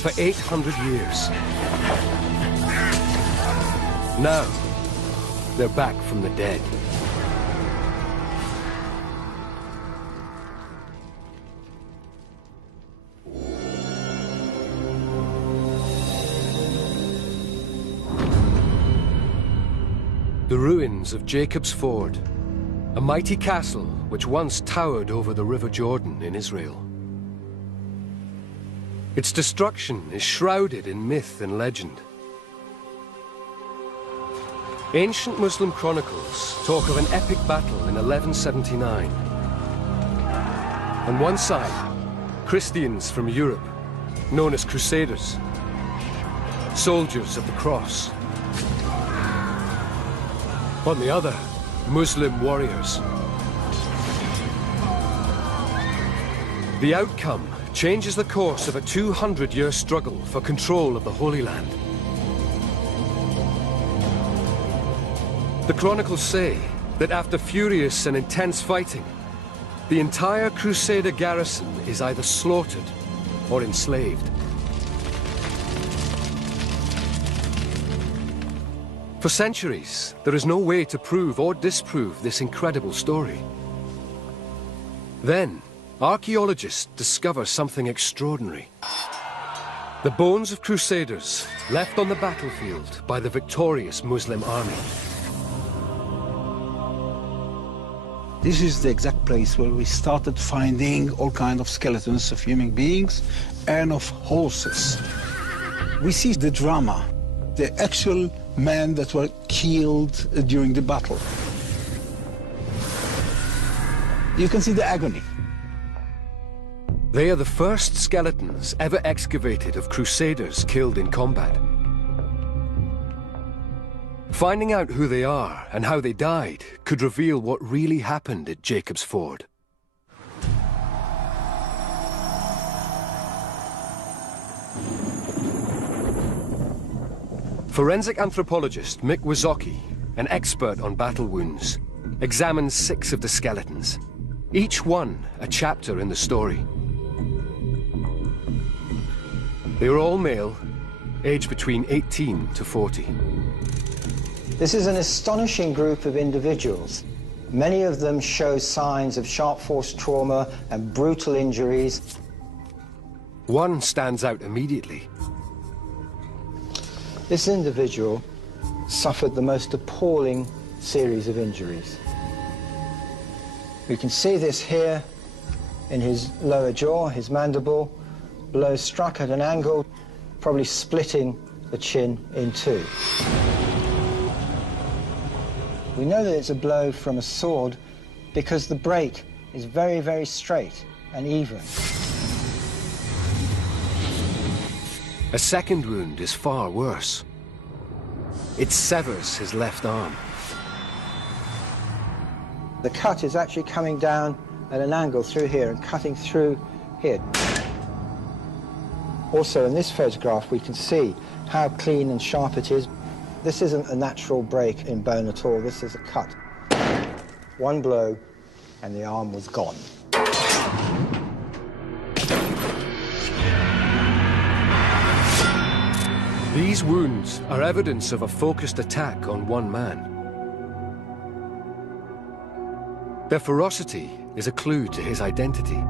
for 800 years. Now, they're back from the dead. The ruins of Jacob's Ford, a mighty castle which once towered over the River Jordan in Israel. Its destruction is shrouded in myth and legend. Ancient Muslim chronicles talk of an epic battle in 1179. On one side, Christians from Europe, known as Crusaders, soldiers of the cross. On the other, Muslim warriors. The outcome changes the course of a 200-year struggle for control of the Holy Land. The chronicles say that after furious and intense fighting, the entire Crusader garrison is either slaughtered or enslaved. For centuries, there is no way to prove or disprove this incredible story. Then, archaeologists discover something extraordinary. The bones of Crusaders left on the battlefield by the victorious Muslim army. This is the exact place where we started finding all kinds of skeletons of human beings and of horses. We see the drama, the actual men that were killed during the battle. You can see the agony. They are the first skeletons ever excavated of Crusaders killed in combat. Finding out who they are and how they died could reveal what really happened at Jacob's Ford. Forensic anthropologist Mick Wazocki, an expert on battle wounds, examines 6 of the skeletons, each one a chapter in the story. They were all male, aged between 18 to 40. This is an astonishing group of individuals. Many of them show signs of sharp force trauma and brutal injuries. One stands out immediately. This individual suffered the most appalling series of injuries. We can see this here in his lower jaw, his mandible, blow struck at an angle, probably splitting the chin in 2. We know that it's a blow from a sword because the break is very, very straight and even. A second wound is far worse. It severs his left arm. The cut is actually coming down at an angle through here and cutting through here. Also, in this photograph, we can see how clean and sharp it is. This isn't a natural break in bone at all. This is a cut. One blow, and the arm was gone. These wounds are evidence of a focused attack on one man. Their ferocity is a clue to his identity.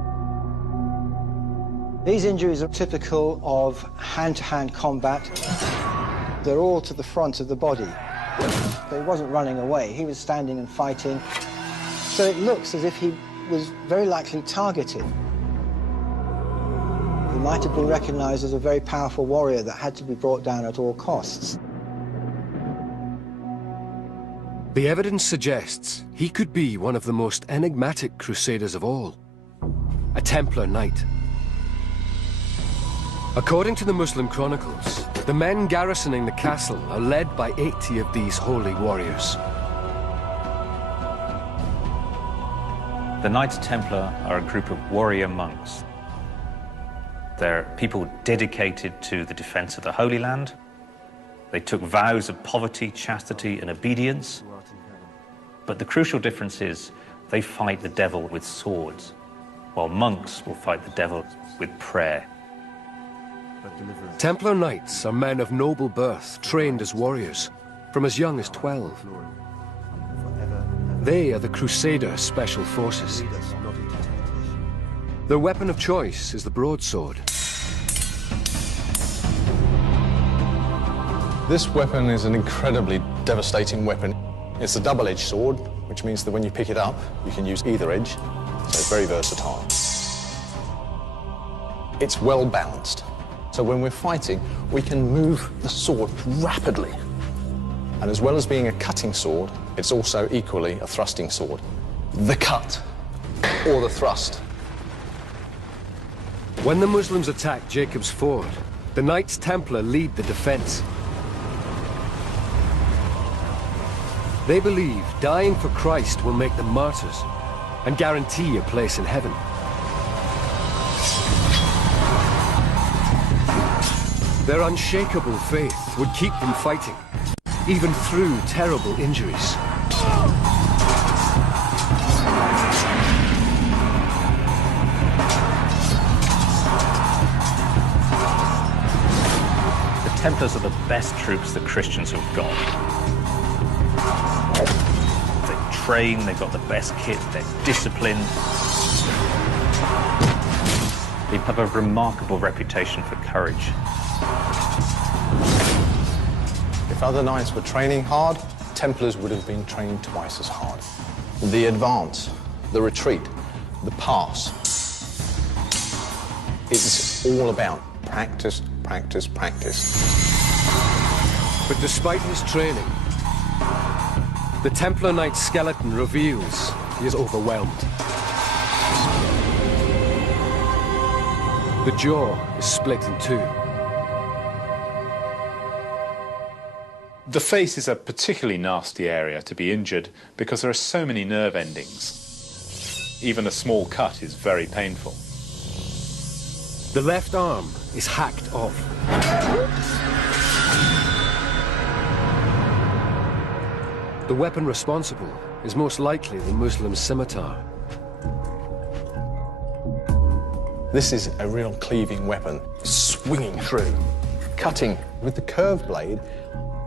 These injuries are typical of hand-to-hand combat. They're all to the front of the body. He wasn't running away, he was standing and fighting. So it looks as if he was very likely targeted. He might have been recognized as a very powerful warrior that had to be brought down at all costs. The evidence suggests he could be one of the most enigmatic crusaders of all, a Templar Knight. According to the Muslim chronicles, the men garrisoning the castle are led by 80 of these holy warriors. The Knights Templar are a group of warrior monks. They're people dedicated to the defense of the Holy Land. They took vows of poverty, chastity, and obedience. But the crucial difference is they fight the devil with swords, while monks will fight the devil with prayer. Templar Knights are men of noble birth, trained as warriors, from as young as 12. They are the Crusader Special Forces. Their weapon of choice is the broadsword. This weapon is an incredibly devastating weapon. It's a double-edged sword, which means that when you pick it up, you can use either edge, so it's very versatile. It's well balanced, so when we're fighting, we can move the sword rapidly. And as well as being a cutting sword, it's also equally a thrusting sword. The cut, or the thrust. When the Muslims attack Jacob's Ford, the Knights Templar lead the defense. They believe dying for Christ will make them martyrs and guarantee a place in heaven. Their unshakable faith would keep them fighting, even through terrible injuries. The Templars are the best troops the Christians have got. They're trained, they've got the best kit, they're disciplined. They have a remarkable reputation for courage. If other knights were training hard, Templars would have been training twice as hard. The advance, the retreat, the pass. It's all about practice, practice, practice. But despite his training, the Templar Knight's skeleton reveals he is overwhelmed. The jaw is split in two. The face is a particularly nasty area to be injured because there are so many nerve endings. Even a small cut is very painful. The left arm is hacked off. The weapon responsible is most likely the Muslim scimitar. This is a real cleaving weapon, swinging through, cutting. With the curved blade,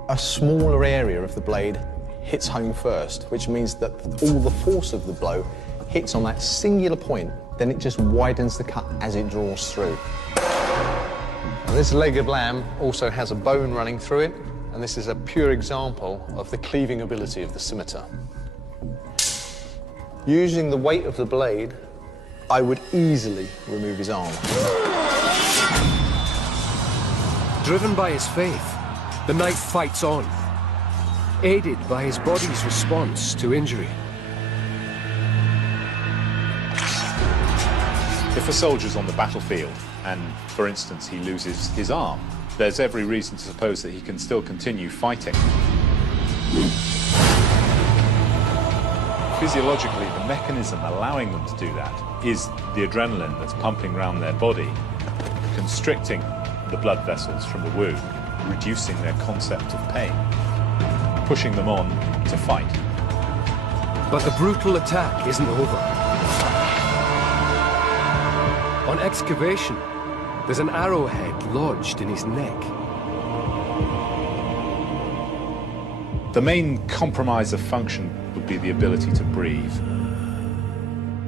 a smaller area of the blade hits home first, which means that all the force of the blow hits on that singular point, then it just widens the cut as it draws through. Now, this leg of lamb also has a bone running through it, and this is a pure example of the cleaving ability of the scimitar. Using the weight of the blade, I would easily remove his arm. Driven by his faith, the knight fights on, aided by his body's response to injury. If a soldier's on the battlefield and, for instance, he loses his arm, there's every reason to suppose that he can still continue fighting. Physiologically, the mechanism allowing them to do that is the adrenaline that's pumping around their body, constricting the blood vessels from the wound, reducing their concept of pain, pushing them on to fight. But the brutal attack isn't over. On excavation, there's an arrowhead lodged in his neck. The main compromise of function would be the ability to breathe.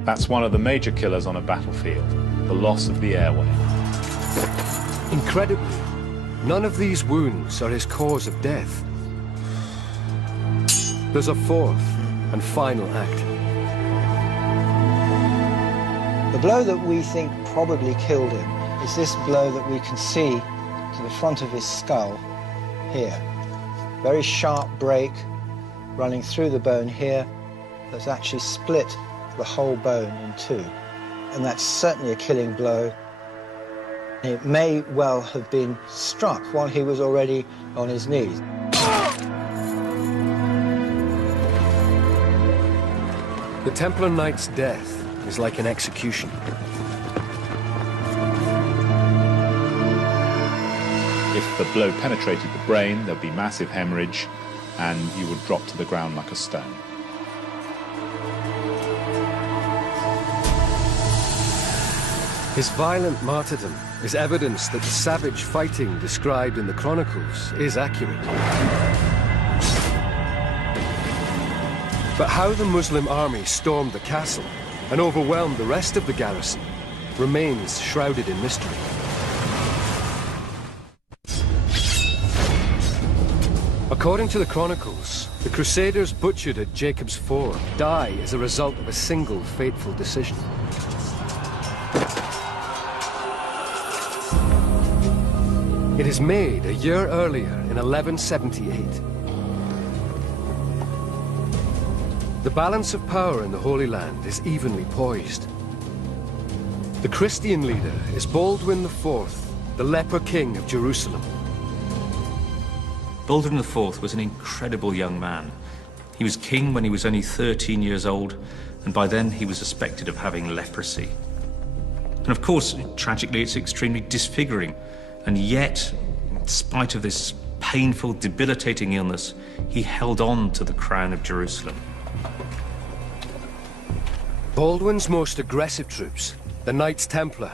That's one of the major killers on a battlefield, the loss of the airway. Incredibly, none of these wounds are his cause of death. There's a fourth and final act. The blow that we think probably killed him is this blow that we can see to the front of his skull here. Very sharp break running through the bone here that's actually split the whole bone in two. And that's certainly a killing blow. It may well have been struck while he was already on his knees. The Templar Knight's death is like an execution. If the blow penetrated the brain, there'd be massive hemorrhage, and you would drop to the ground like a stone. His violent martyrdom is evidence that the savage fighting described in the chronicles is accurate. But how the Muslim army stormed the castle and overwhelmed the rest of the garrison remains shrouded in mystery. According to the chronicles, the Crusaders butchered at Jacob's Ford die as a result of a single fateful decision. It is made a year earlier in 1178. The balance of power in the Holy Land is evenly poised. The Christian leader is Baldwin IV, the leper king of Jerusalem. Baldwin IV was an incredible young man. He was king when he was only 13 years old, and by then he was suspected of having leprosy. And of course, tragically, it's extremely disfiguring. And yet, in spite of this painful, debilitating illness, he held on to the crown of Jerusalem. Baldwin's most aggressive troops, the Knights Templar,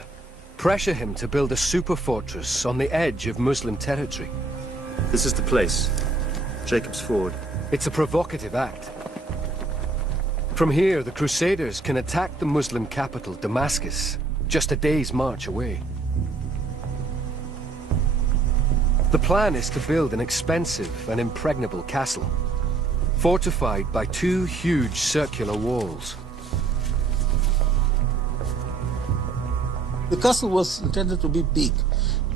pressure him to build a super fortress on the edge of Muslim territory. This is the place, Jacob's Ford. It's a provocative act. From here, the Crusaders can attack the Muslim capital, Damascus, just a day's march away. The plan is to build an expensive and impregnable castle, fortified by two huge circular walls. The castle was intended to be big,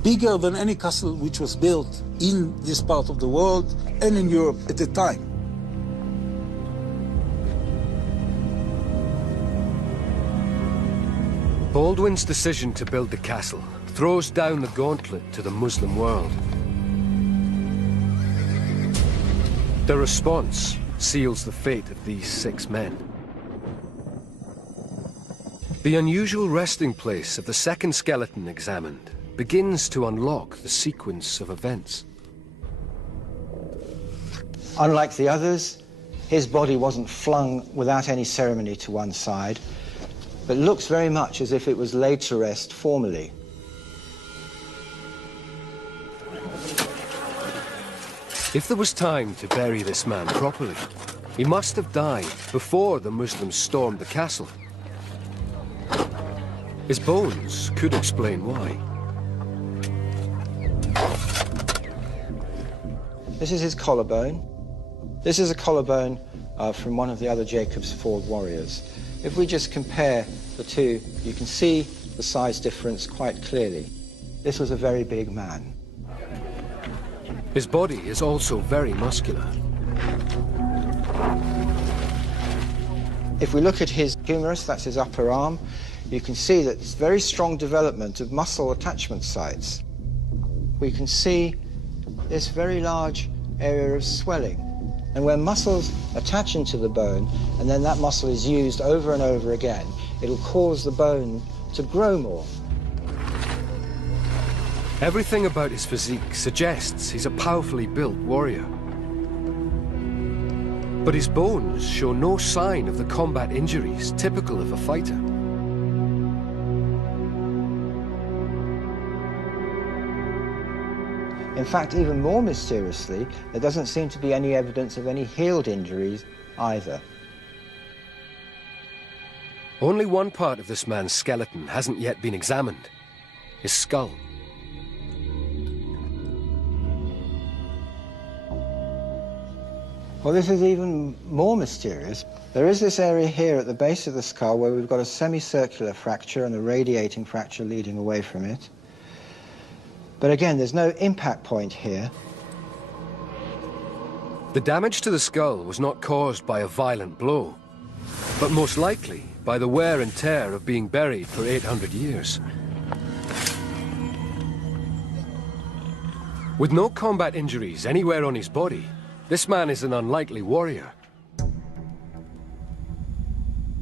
bigger than any castle which was built in this part of the world and in Europe at the time. Baldwin's decision to build the castle throws down the gauntlet to the Muslim world. The response seals the fate of these 6 men. The unusual resting place of the second skeleton examined begins to unlock the sequence of events. Unlike the others, his body wasn't flung without any ceremony to one side, but looks very much as if it was laid to rest formally. If there was time to bury this man properly, he must have died before the Muslims stormed the castle. His bones could explain why. This is his collarbone. This is a collarbone from one of the other Jacob's Ford warriors. If we just compare the two, you can see the size difference quite clearly. This was a very big man. His body is also very muscular. If we look at his humerus, that's his upper arm, you can see that it's very strong development of muscle attachment sites. We can see this very large area of swelling. And when muscles attach into the bone, and then that muscle is used over and over again, it'll cause the bone to grow more. Everything about his physique suggests he's a powerfully built warrior. But his bones show no sign of the combat injuries typical of a fighter. In fact, even more mysteriously, there doesn't seem to be any evidence of any healed injuries either. Only one part of this man's skeleton hasn't yet been examined: his skull. Well, this is even more mysterious. There is this area here at the base of the skull where we've got a semicircular fracture and a radiating fracture leading away from it. But again, there's no impact point here. The damage to the skull was not caused by a violent blow, but most likely by the wear and tear of being buried for 800 years. With no combat injuries anywhere on his body, this man is an unlikely warrior.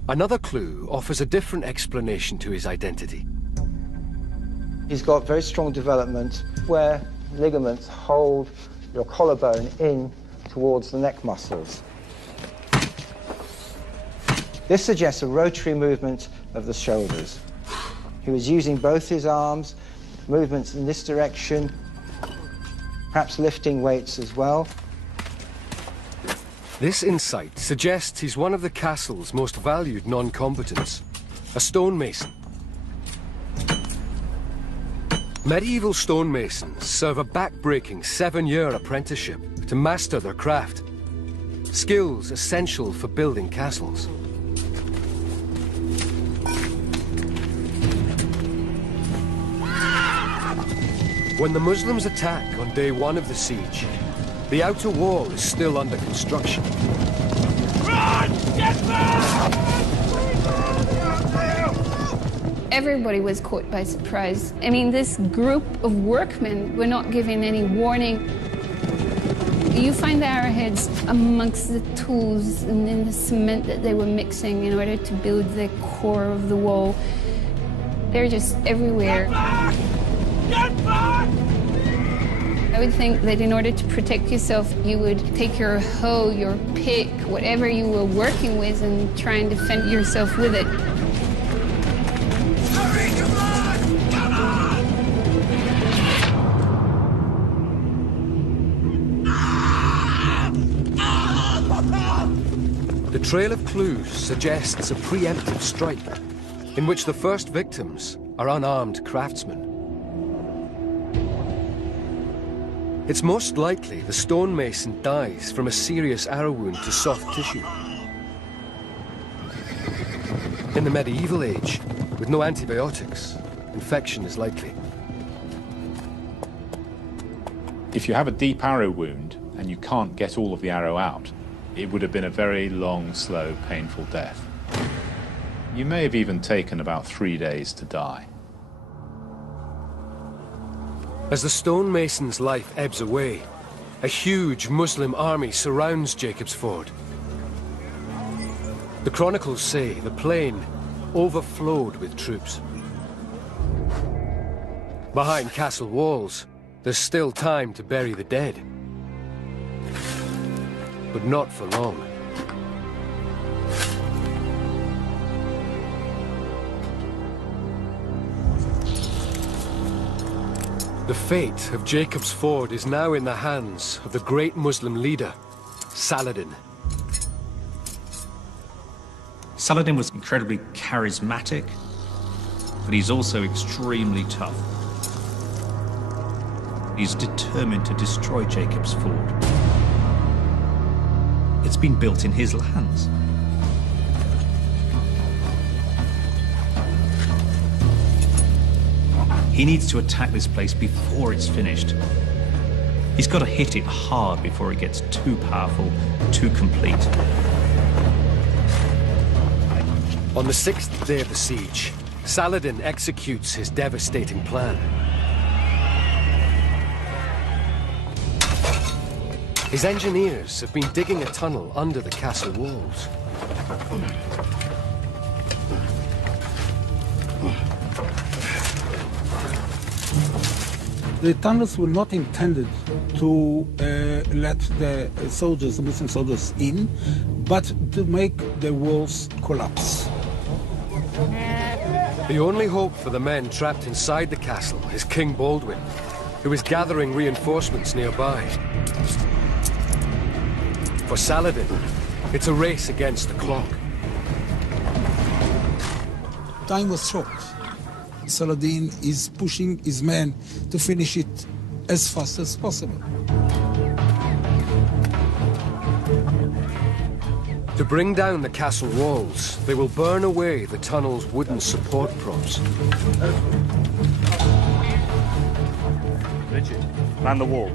Another clue offers a different explanation to his identity. He's got very strong development where ligaments hold your collarbone in towards the neck muscles. This suggests a rotary movement of the shoulders. He was using both his arms movements in this direction, perhaps lifting weights as well. This insight suggests he's one of the castle's most valued non-combatants, a stonemason. Medieval stonemasons serve a back-breaking 7-year apprenticeship to master their craft, skills essential for building castles. When the Muslims attack on day 1 of the siege, the outer wall is still under construction. Run! Get back! Everybody was caught by surprise. I mean, this group of workmen were not given any warning. You find the arrowheads amongst the tools and in the cement that they were mixing in order to build the core of the wall. They're just everywhere. Get back! Get back! I would think that in order to protect yourself, you would take your hoe, your pick, whatever you were working with, and try and defend yourself with it. Hurry, come on! Come on! The trail of clues suggests a preemptive strike, in which the first victims are unarmed craftsmen. It's most likely the stonemason dies from a serious arrow wound to soft tissue. In the medieval age, with no antibiotics, infection is likely. If you have a deep arrow wound and you can't get all of the arrow out, it would have been a very long, slow, painful death. You may have even taken about 3 days to die. As the stonemason's life ebbs away, a huge Muslim army surrounds Jacob's Ford. The chronicles say the plain overflowed with troops. Behind castle walls, there's still time to bury the dead. But not for long. The fate of Jacob's Ford is now in the hands of the great Muslim leader, Saladin. Saladin was incredibly charismatic, but he's also extremely tough. He's determined to destroy Jacob's Ford. It's been built in his lands. He needs to attack this place before it's finished. He's got to hit it hard before it gets too powerful, too complete. On the 6th day of the siege, Saladin executes his devastating plan. His engineers have been digging a tunnel under the castle walls. The tunnels were not intended to let the soldiers, the Muslim soldiers, in, but to make the walls collapse. The only hope for the men trapped inside the castle is King Baldwin, who is gathering reinforcements nearby. For Saladin, it's a race against the clock. Time was short. Saladin is pushing his men to finish it as fast as possible. To bring down the castle walls, they will burn away the tunnel's wooden support props. Richard, man the wall.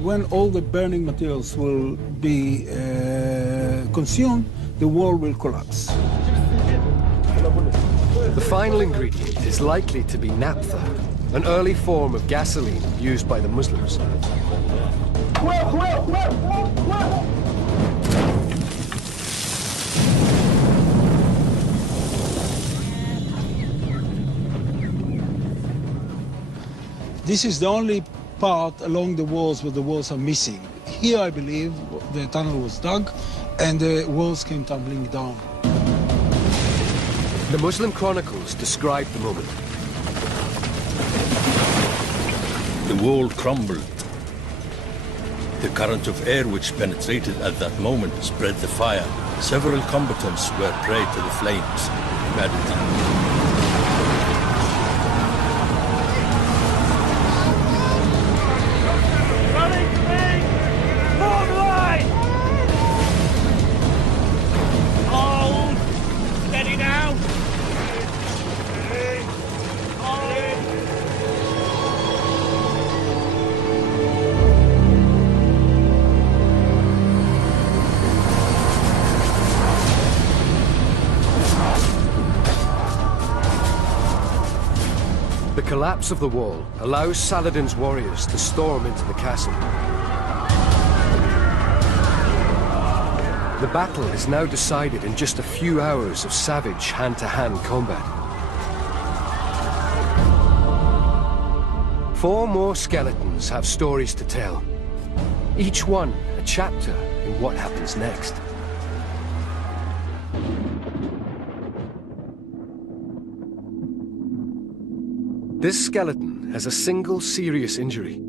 When all the burning materials will be consumed, the wall will collapse. The final ingredient is likely to be naphtha, an early form of gasoline used by the Muslims. This is the only part along the walls where the walls are missing. Here, I believe, the tunnel was dug and the walls came tumbling down. The Muslim chronicles describe the moment. The wall crumbled. The current of air which penetrated at that moment spread the fire. Several combatants were prey to the flames. The collapse of the wall allows Saladin's warriors to storm into the castle. The battle is now decided in just a few hours of savage hand-to-hand combat. 4 more skeletons have stories to tell, each one a chapter in what happens next. This skeleton has a single serious injury.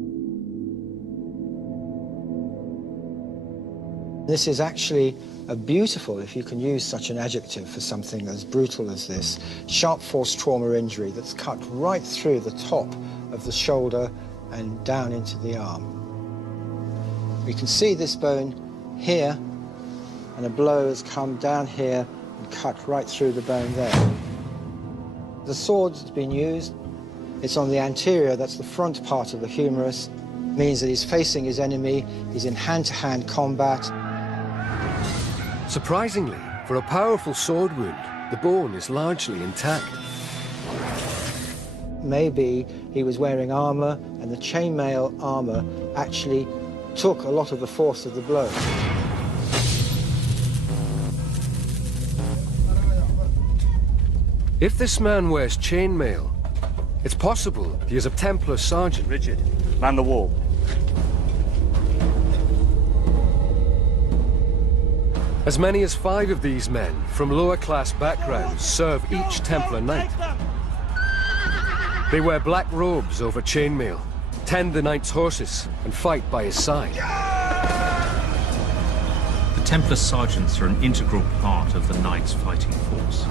This is actually a beautiful, if you can use such an adjective for something as brutal as this, sharp force trauma injury that's cut right through the top of the shoulder and down into the arm. We can see this bone here, and a blow has come down here and cut right through the bone there. The sword that's been used, it's on the anterior, that's the front part of the humerus, means that he's facing his enemy, he's in hand-to-hand combat. Surprisingly, for a powerful sword wound, the bone is largely intact. Maybe he was wearing armor, and the chainmail armor actually took a lot of the force of the blow. If this man wears chainmail, it's possible he is a Templar sergeant. Richard, man the wall. As many as 5 of these men from lower-class backgrounds serve each Templar Knight. They wear black robes over chainmail, tend the Knight's horses, and fight by his side. The Templar sergeants are an integral part of the Knights' fighting force.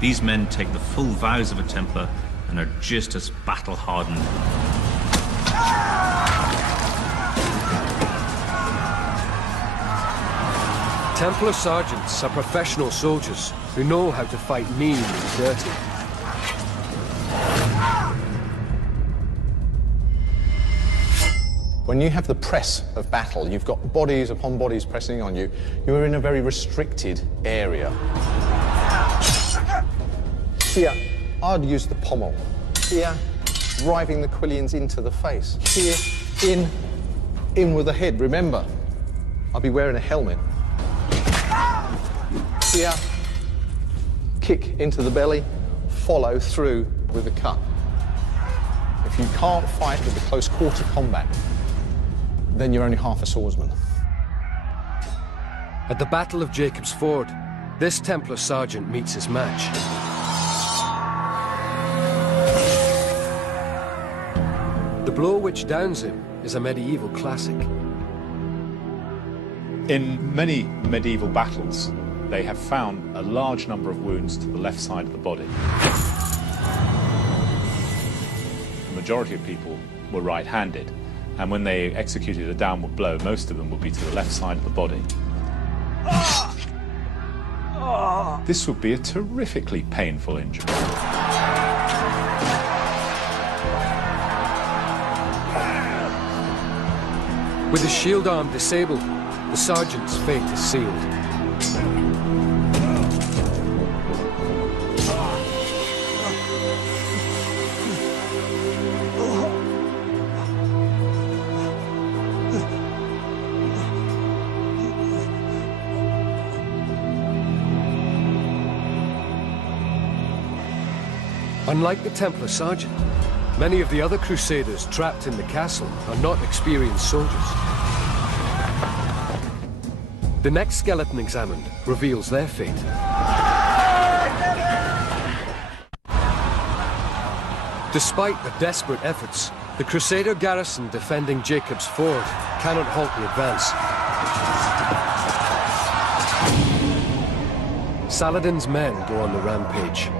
These men take the full vows of a Templar and are just as battle-hardened. Templar sergeants are professional soldiers who know how to fight mean and dirty. When you have the press of battle, you've got bodies upon bodies pressing on you, you are in a very restricted area. Here, I'd use the pommel. Here, driving the quillions into the face. Here, in with the head. Remember, I'll be wearing a helmet. Here, kick into the belly, follow through with the cut. If you can't fight with the close quarter combat, then you're only half a swordsman. At the Battle of Jacob's Ford, this Templar sergeant meets his match. The blow which downs him is a medieval classic. In many medieval battles, they have found a large number of wounds to the left side of the body. The majority of people were right-handed, and when they executed a downward blow, most of them would be to the left side of the body. This would be a terrifically painful injury. With his shield arm disabled, the sergeant's fate is sealed. Unlike the Templar sergeant, many of the other Crusaders trapped in the castle are not experienced soldiers. The next skeleton examined reveals their fate. Despite the desperate efforts, the Crusader garrison defending Jacob's Ford cannot halt the advance. Saladin's men go on the rampage.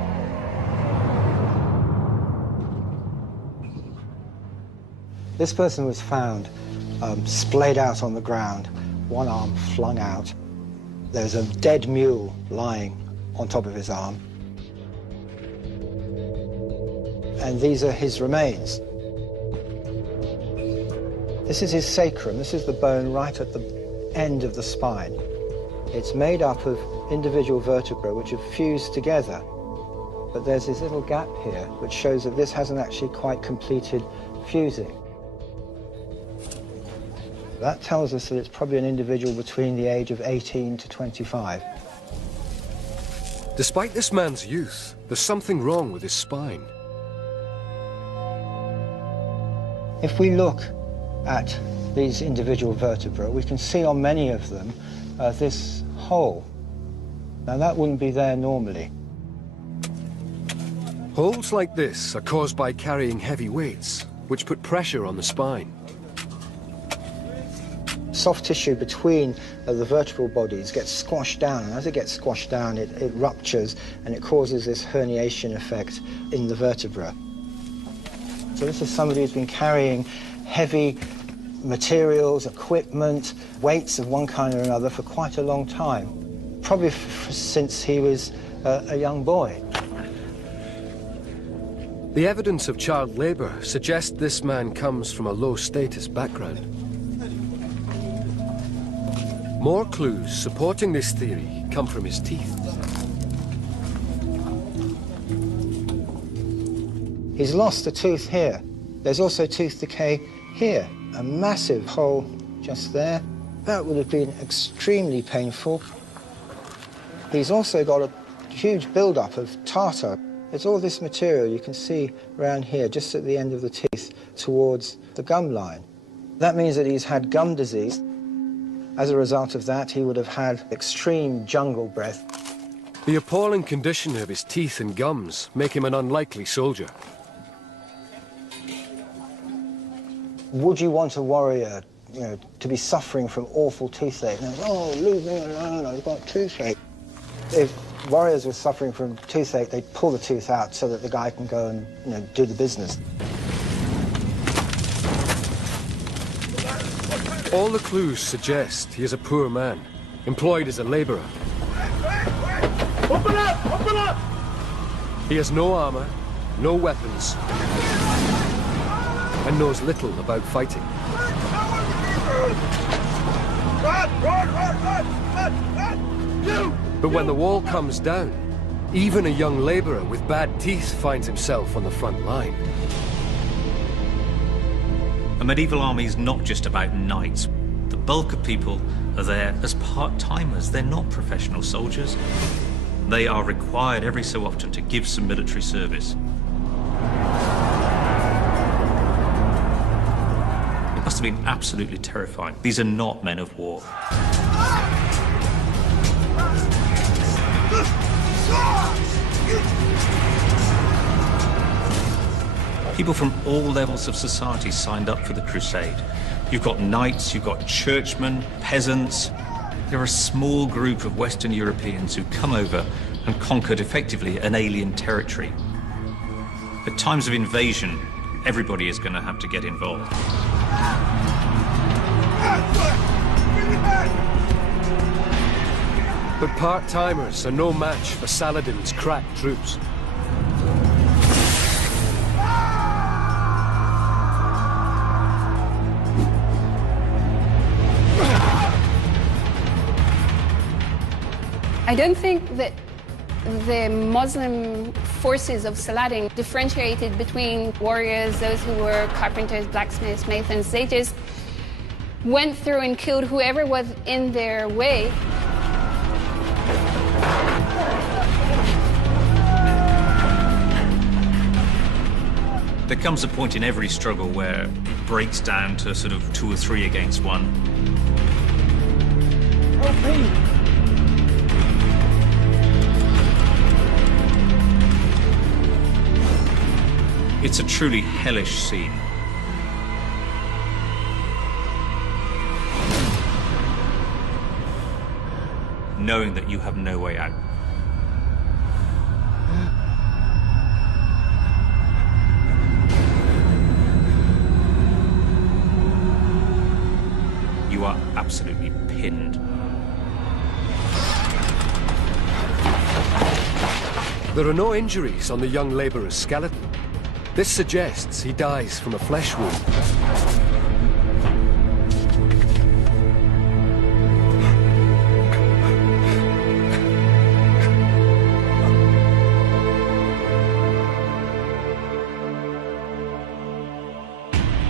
This person was found splayed out on the ground, one arm flung out. There's a dead mule lying on top of his arm. And these are his remains. This is his sacrum. This is the bone right at the end of the spine. It's made up of individual vertebrae which have fused together. But there's this little gap here which shows that this hasn't actually quite completed fusing. That tells us that it's probably an individual between the age of 18 to 25. Despite this man's youth, there's something wrong with his spine. If we look at these individual vertebrae, we can see on many of them this hole. Now that wouldn't be there normally. Holes like this are caused by carrying heavy weights, which put pressure on the spine. Soft tissue between the vertebral bodies gets squashed down, and as it gets squashed down, it ruptures, and it causes this herniation effect in the vertebra. So this is somebody who's been carrying heavy materials, equipment, weights of one kind or another for quite a long time, probably since he was a young boy. The evidence of child labor suggests this man comes from a low-status background. More clues supporting this theory come from his teeth. He's lost a tooth here. There's also tooth decay here. A massive hole just there. That would have been extremely painful. He's also got a huge build-up of tartar. There's all this material you can see around here, just at the end of the teeth, towards the gum line. That means that he's had gum disease. As a result of that, he would have had extreme jungle breath. The appalling condition of his teeth and gums make him an unlikely soldier. Would you want a warrior, to be suffering from awful toothache? And, oh, leave me alone, I've got toothache. If warriors were suffering from toothache, they'd pull the tooth out so that the guy can go and, do the business. All the clues suggest he is a poor man, employed as a laborer. Open up! Open up! He has no armor, no weapons, and knows little about fighting. But when the wall comes down, even a young laborer with bad teeth finds himself on the front line. A medieval army is not just about knights. The bulk of people are there as part-timers. They're not professional soldiers. They are required every so often to give some military service. It must have been absolutely terrifying. These are not men of war. People from all levels of society signed up for the crusade. You've got knights, you've got churchmen, peasants. They're a small group of Western Europeans who come over and conquered effectively an alien territory. At times of invasion, everybody is going to have to get involved. But part-timers are no match for Saladin's crack troops. I don't think that the Muslim forces of Saladin differentiated between warriors, those who were carpenters, blacksmiths, masons. They just went through and killed whoever was in their way. There comes a point in every struggle where it breaks down to sort of 2 or 3 against 1. Help me! It's a truly hellish scene. Knowing that you have no way out. You are absolutely pinned. There are no injuries on the young labourer's skeleton. This suggests he dies from a flesh wound.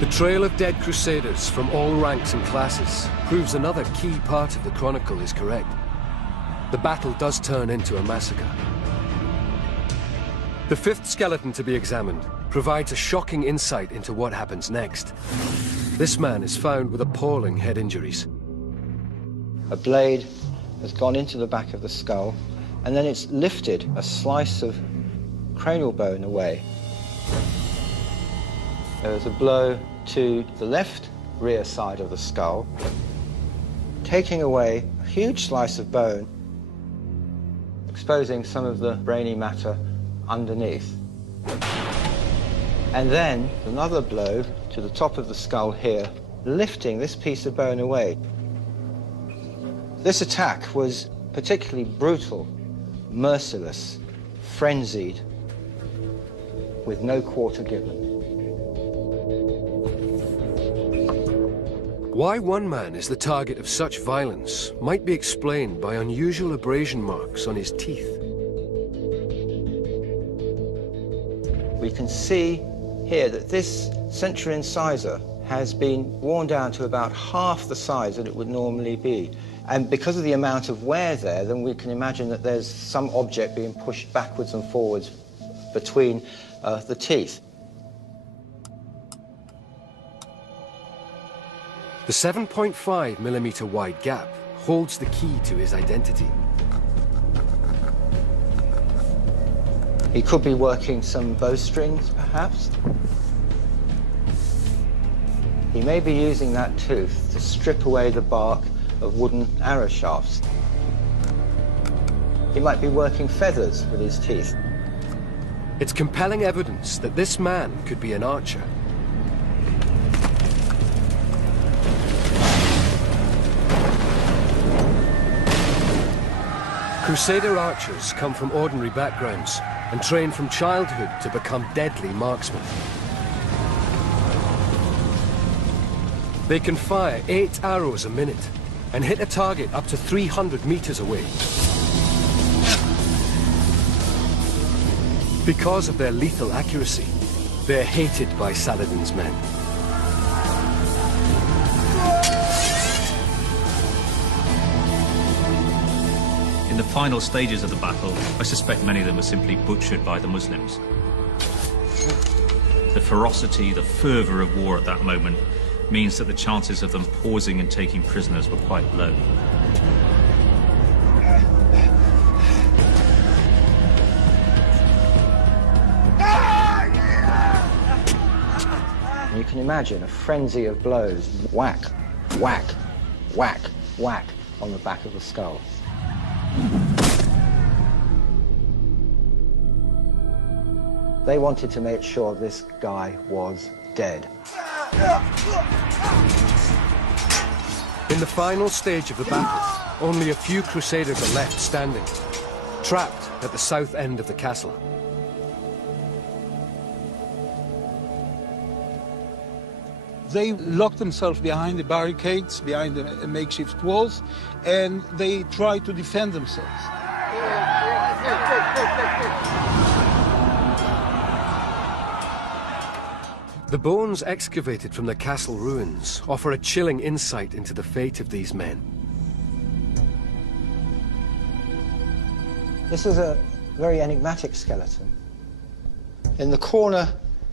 The trail of dead crusaders from all ranks and classes proves another key part of the chronicle is correct. The battle does turn into a massacre. The fifth skeleton to be examined provides a shocking insight into what happens next. This man is found with appalling head injuries. A blade has gone into the back of the skull, and then it's lifted a slice of cranial bone away. There's a blow to the left rear side of the skull, taking away a huge slice of bone, exposing some of the brainy matter underneath. And then another blow to the top of the skull here, lifting this piece of bone away. This attack was particularly brutal, merciless, frenzied, with no quarter given. Why one man is the target of such violence might be explained by unusual abrasion marks on his teeth. We can see here that this central incisor has been worn down to about half the size that it would normally be. And because of the amount of wear there, then we can imagine that there's some object being pushed backwards and forwards between the teeth. The 7.5mm wide gap holds the key to his identity. He could be working some bowstrings, perhaps. He may be using that tooth to strip away the bark of wooden arrow shafts. He might be working feathers with his teeth. It's compelling evidence that this man could be an archer. Crusader archers come from ordinary backgrounds and train from childhood to become deadly marksmen. They can fire 8 arrows a minute and hit a target up to 300 meters away. Because of their lethal accuracy, they're hated by Saladin's men. In the final stages of the battle, I suspect many of them were simply butchered by the Muslims. The ferocity, the fervour of war at that moment means that the chances of them pausing and taking prisoners were quite low. You can imagine a frenzy of blows, whack, whack, whack, whack, on the back of the skull. They wanted to make sure this guy was dead. In the final stage of the battle, only a few Crusaders are left standing, trapped at the south end of the castle. They locked themselves behind the barricades, behind the makeshift walls, and they tried to defend themselves. The bones excavated from the castle ruins offer a chilling insight into the fate of these men. This is a very enigmatic skeleton. In the corner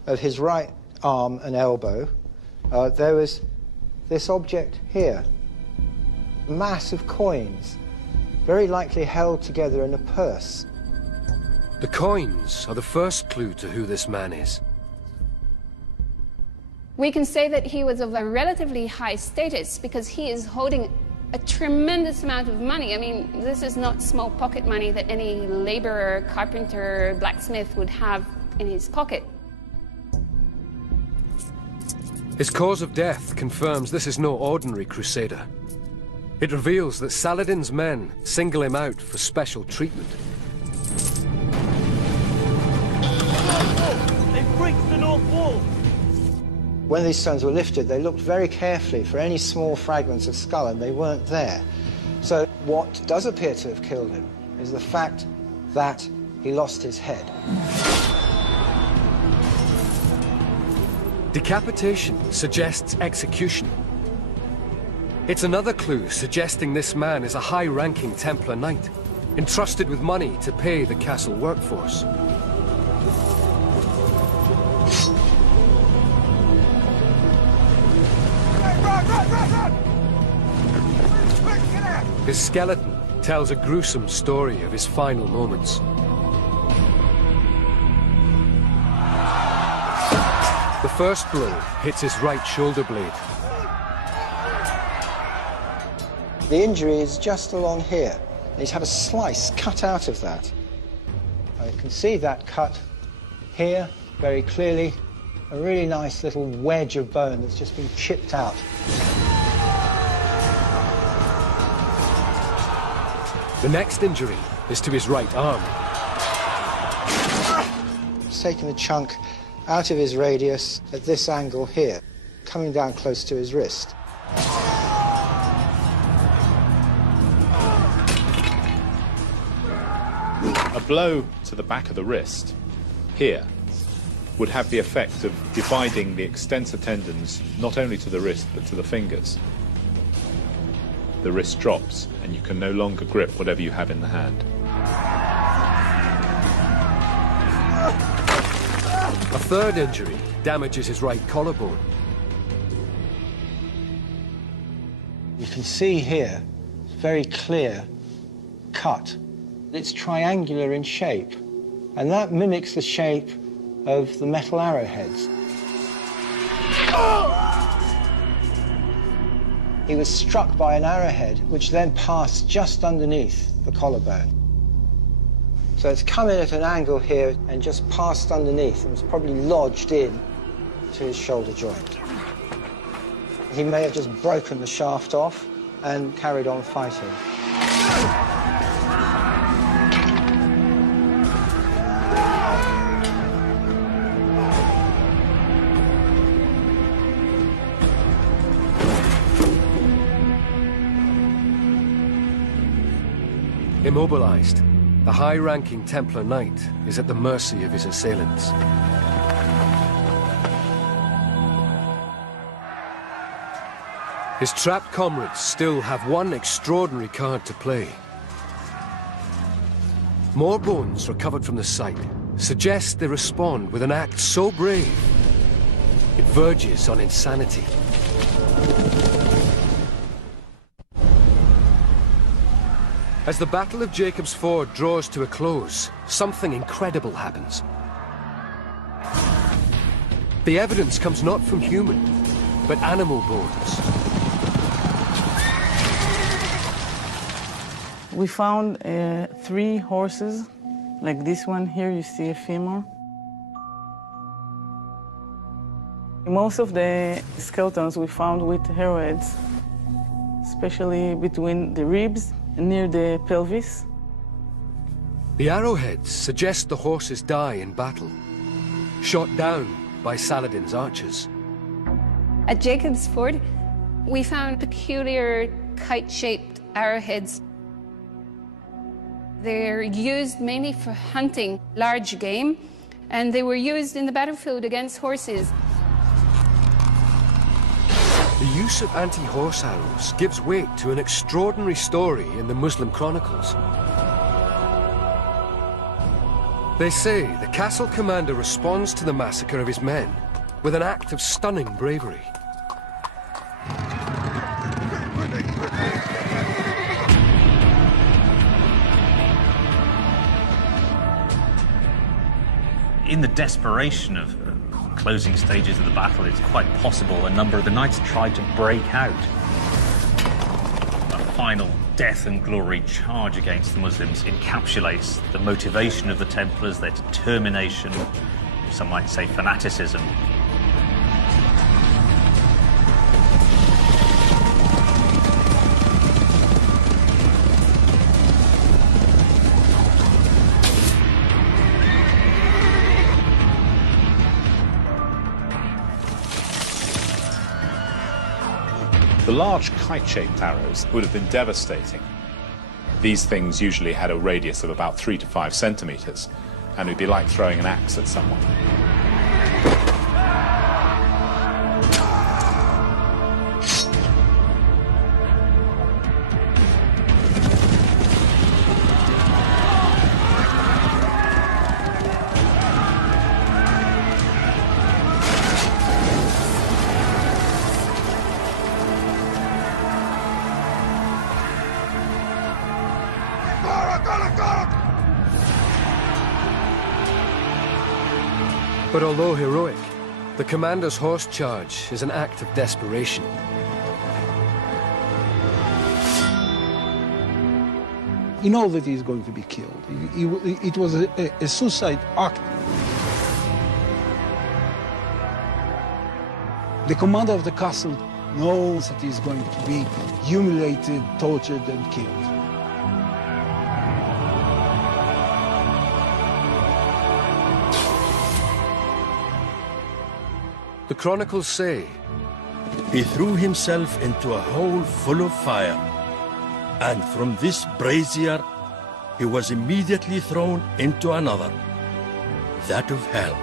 of his right arm and elbow, there was this object here, a mass of coins, very likely held together in a purse. The coins are the first clue to who this man is. We can say that he was of a relatively high status because he is holding a tremendous amount of money. I mean, this is not small pocket money that any laborer, carpenter, blacksmith would have in his pocket. His cause of death confirms this is no ordinary crusader. It reveals that Saladin's men single him out for special treatment. They've breached the north wall! When these stones were lifted, they looked very carefully for any small fragments of skull, and they weren't there. So what does appear to have killed him is the fact that he lost his head. Decapitation suggests execution. It's another clue suggesting this man is a high-ranking Templar Knight, entrusted with money to pay the castle workforce. His skeleton tells a gruesome story of his final moments. The first blow hits his right shoulder blade. The injury is just along here. He's had a slice cut out of that. And you can see that cut here very clearly. A really nice little wedge of bone that's just been chipped out. The next injury is to his right arm. It's taken a chunk out of his radius at this angle here, coming down close to his wrist. A blow to the back of the wrist, here, would have the effect of dividing the extensor tendons not only to the wrist but to the fingers. The wrist drops and you can no longer grip whatever you have in the hand. A third injury damages his right collarbone. You can see here, it's very clear cut. It's triangular in shape, and that mimics the shape of the metal arrowheads. He was struck by an arrowhead, which then passed just underneath the collarbone. So it's come in at an angle here and just passed underneath and was probably lodged in to his shoulder joint. He may have just broken the shaft off and carried on fighting. Immobilized, the high-ranking Templar Knight is at the mercy of his assailants. His trapped comrades still have one extraordinary card to play. More bones recovered from the site suggest they respond with an act so brave, it verges on insanity. As the Battle of Jacob's Ford draws to a close, something incredible happens. The evidence comes not from human, but animal bones. We found 3 horses, like this one here, you see a femur. Most of the skeletons we found with arrowheads, especially between the ribs and near the pelvis. The arrowheads suggest the horses die in battle, shot down by Saladin's archers. At Jacob's Ford, we found peculiar kite-shaped arrowheads. They're used mainly for hunting large game, and they were used in the battlefield against horses. The use of anti-horse arrows gives weight to an extraordinary story in the Muslim chronicles. They say the castle commander responds to the massacre of his men with an act of stunning bravery. In the desperation of closing stages of the battle, it's quite possible a number of the knights tried to break out. A final death and glory charge against the Muslims encapsulates the motivation of the Templars, their determination, some might say fanaticism. The large kite-shaped arrows would have been devastating. These things usually had a radius of about 3 to 5 centimeters, and it would be like throwing an axe at someone. But although heroic, the commander's horse charge is an act of desperation. He knows that he's going to be killed. It was a suicide act. The commander of the castle knows that he's going to be humiliated, tortured, and killed. The chronicles say, he threw himself into a hole full of fire, and from this brazier he was immediately thrown into another, that of hell.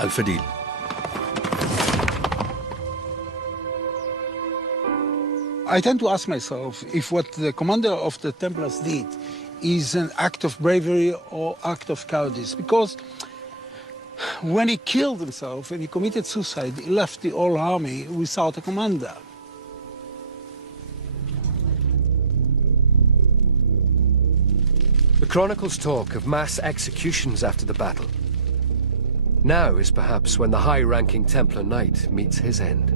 Al-Fadil. I tend to ask myself if what the commander of the Templars did is an act of bravery or act of cowardice, because when he killed himself and he committed suicide, he left the whole army without a commander. The chronicles talk of mass executions after the battle. Now is perhaps when the high-ranking Templar Knight meets his end.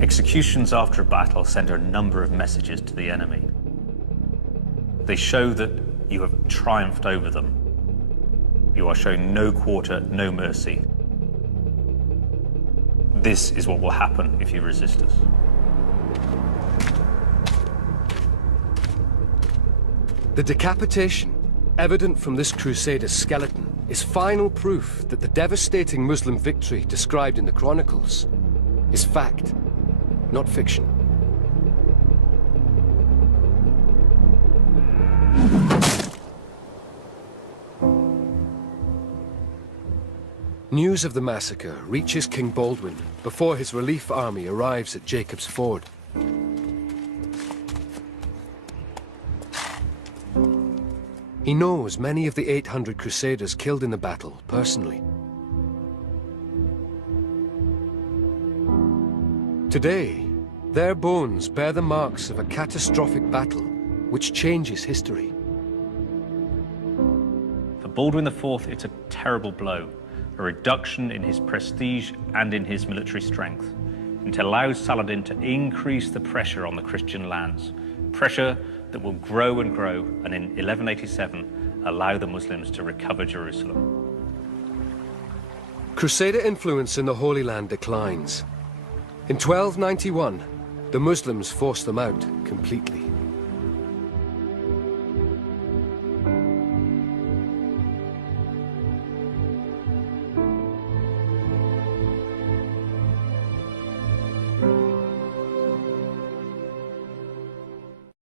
Executions after a battle send a number of messages to the enemy. They show that you have triumphed over them. You are shown no quarter, no mercy. This is what will happen if you resist us. The decapitation, evident from this crusader's skeleton, is final proof that the devastating Muslim victory described in the chronicles is fact, not fiction. News of the massacre reaches King Baldwin before his relief army arrives at Jacob's Ford. He knows many of the 800 crusaders killed in the battle personally. Today, their bones bear the marks of a catastrophic battle which changes history. For Baldwin IV, it's a terrible blow. A reduction in his prestige and in his military strength. It allows Saladin to increase the pressure on the Christian lands, pressure that will grow and grow, and in 1187 allow the Muslims to recover Jerusalem. Crusader influence in the Holy Land declines. In 1291, the Muslims force them out completely.